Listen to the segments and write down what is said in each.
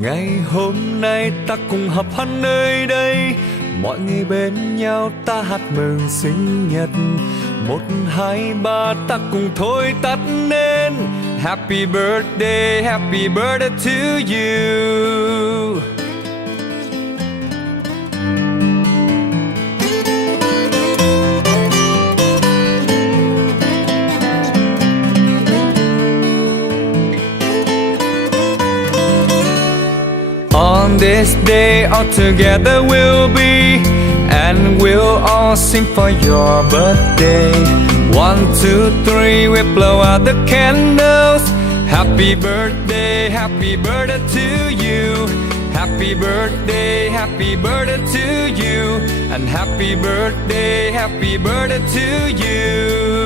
Ngày hôm nay ta cùng họp hắn nơi đây, mọi người bên nhau ta hát mừng sinh nhật. 1, 2, 3 ta cùng thôi tắt nên Happy birthday to you. On this day all together we'll be, and we'll all sing for your birthday. 1, 2, 3 we blow out the candles. Happy birthday to you. Happy birthday to you. And happy birthday to you.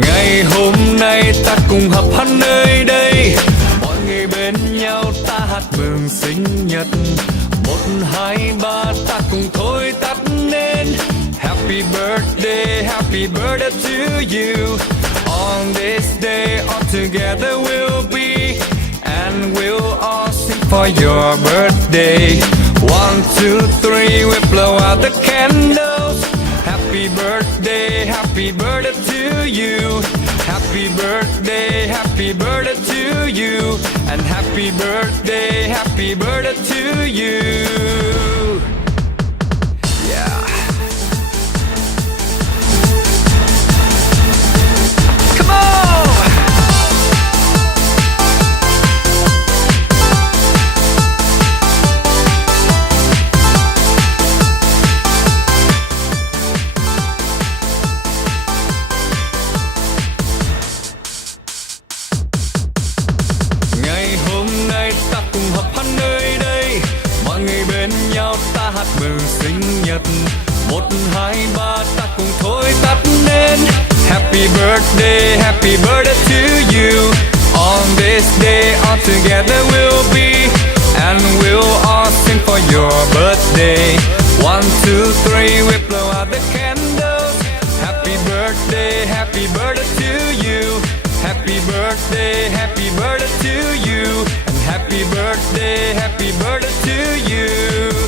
Ngày hôm nay ta cùng họp hắn nơi đây, mọi người bên nhau ta hát mừng sinh nhật. 1, 2, 3 ta cùng thôi tắt nên Happy birthday to you. On this day all together we'll be, and we'll all sing for your birthday. 1, 2, 3 we blow out the candles. Happy birthday to you. Happy birthday to you. And happy birthday to you. Yeah. Come on! Ngày hôm nay ta cùng họp hắn nơi đây, mọi người bên nhau ta hát mừng sinh nhật. 1, 2, 3 ta cùng thôi tắt nên Happy birthday to you. On this day all together we'll be, and we'll all sing for your birthday. 1, 2, 3 we blow out the candles. Happy birthday to you. Happy birthday to you. And happy birthday to you.